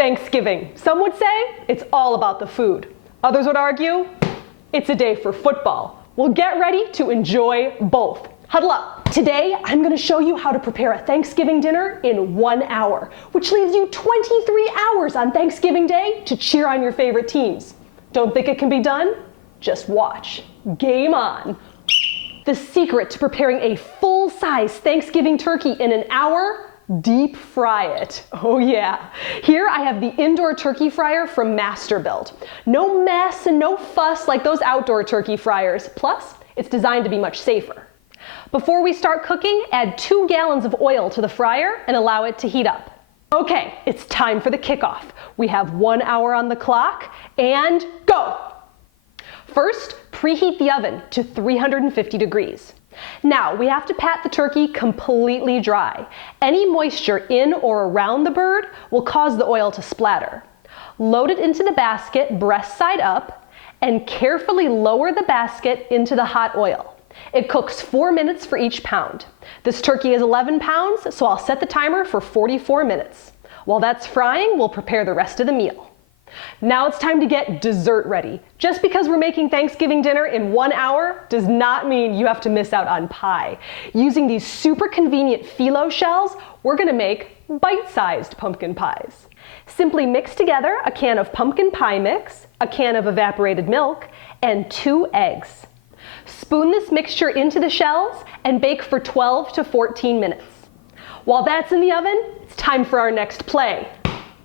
Thanksgiving. Some would say it's all about the food. Others would argue it's a day for football. Well, get ready to enjoy both. Huddle up. Today, I'm going to show you how to prepare a Thanksgiving dinner in 1 hour, which leaves you 23 hours on Thanksgiving Day to cheer on your favorite teams. Don't think it can be done? Just watch. Game on. The secret to preparing a full-size Thanksgiving turkey in an hour? Deep fry it. Oh yeah. Here I have the indoor turkey fryer from Masterbuilt. No mess and no fuss like those outdoor turkey fryers. Plus, it's designed to be much safer. Before we start cooking, add 2 gallons of oil to the fryer and allow it to heat up. Okay, it's time for the kickoff. We have 1 hour on the clock and go! First, preheat the oven to 350 degrees. Now, we have to pat the turkey completely dry. Any moisture in or around the bird will cause the oil to splatter. Load it into the basket breast side up and carefully lower the basket into the hot oil. It cooks 4 minutes for each pound. This turkey is 11 pounds, so I'll set the timer for 44 minutes. While that's frying, we'll prepare the rest of the meal. Now it's time to get dessert ready. Just because we're making Thanksgiving dinner in 1 hour does not mean you have to miss out on pie. Using these super convenient phyllo shells, we're going to make bite-sized pumpkin pies. Simply mix together a can of pumpkin pie mix, a can of evaporated milk, and 2 eggs. Spoon this mixture into the shells and bake for 12 to 14 minutes. While that's in the oven, it's time for our next play,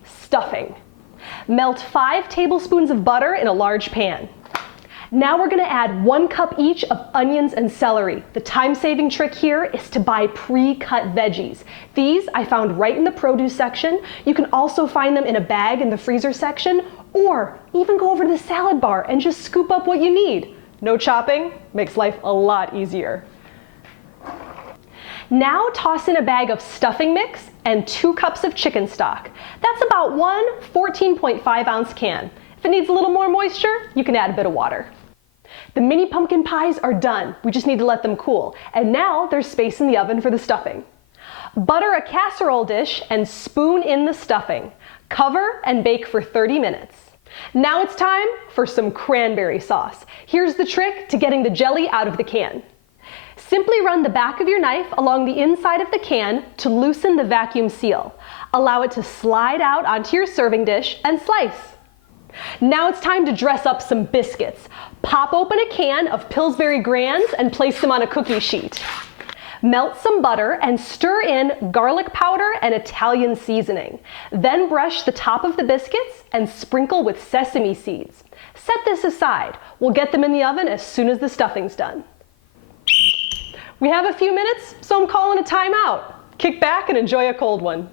stuffing. Melt 5 tablespoons of butter in a large pan. Now we're going to add 1 cup each of onions and celery. The time-saving trick here is to buy pre-cut veggies. These I found right in the produce section. You can also find them in a bag in the freezer section, or even go over to the salad bar and just scoop up what you need. No chopping makes life a lot easier. Now toss in a bag of stuffing mix and 2 cups of chicken stock. That's about 1 14.5 ounce can. If it needs a little more moisture, you can add a bit of water. The mini pumpkin pies are done. We just need to let them cool. And now there's space in the oven for the stuffing. Butter a casserole dish and spoon in the stuffing. Cover and bake for 30 minutes. Now it's time for some cranberry sauce. Here's the trick to getting the jelly out of the can. Simply run the back of your knife along the inside of the can to loosen the vacuum seal. Allow it to slide out onto your serving dish and slice. Now it's time to dress up some biscuits. Pop open a can of Pillsbury Grands and place them on a cookie sheet. Melt some butter and stir in garlic powder and Italian seasoning. Then brush the top of the biscuits and sprinkle with sesame seeds. Set this aside. We'll get them in the oven as soon as the stuffing's done. We have a few minutes, so I'm calling a timeout. Kick back and enjoy a cold one.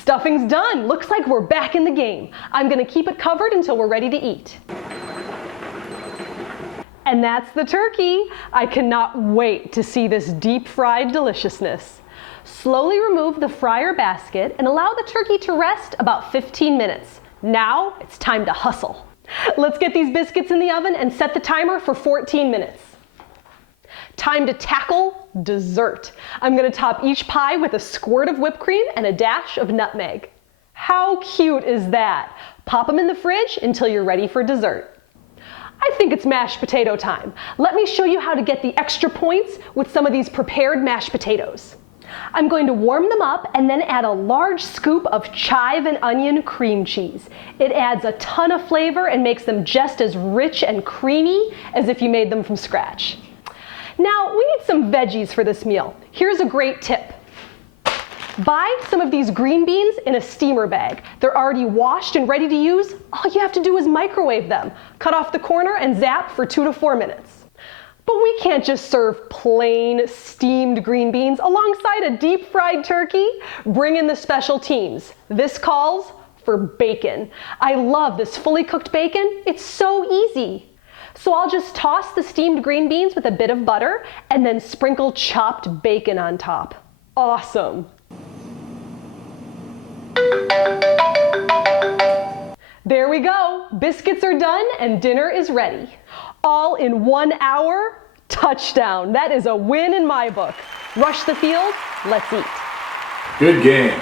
Stuffing's done. Looks like we're back in the game. I'm going to keep it covered until we're ready to eat. And that's the turkey. I cannot wait to see this deep-fried deliciousness. Slowly remove the fryer basket and allow the turkey to rest about 15 minutes. Now it's time to hustle. Let's get these biscuits in the oven and set the timer for 14 minutes. Time to tackle dessert. I'm going to top each pie with a squirt of whipped cream and a dash of nutmeg. How cute is that? Pop them in the fridge until you're ready for dessert. I think it's mashed potato time. Let me show you how to get the extra points with some of these prepared mashed potatoes. I'm going to warm them up and then add a large scoop of chive and onion cream cheese. It adds a ton of flavor and makes them just as rich and creamy as if you made them from scratch. Now, we need some veggies for this meal. Here's a great tip. Buy some of these green beans in a steamer bag. They're already washed and ready to use. All you have to do is microwave them. Cut off the corner and zap for 2 to 4 minutes. But we can't just serve plain steamed green beans alongside a deep-fried turkey. Bring in the special teams. This calls for bacon. I love this fully cooked bacon. It's so easy. So I'll just toss the steamed green beans with a bit of butter and then sprinkle chopped bacon on top. Awesome. There we go. Biscuits are done and dinner is ready. All in 1 hour? Touchdown. That is a win in my book. Rush the field. Let's eat. Good game.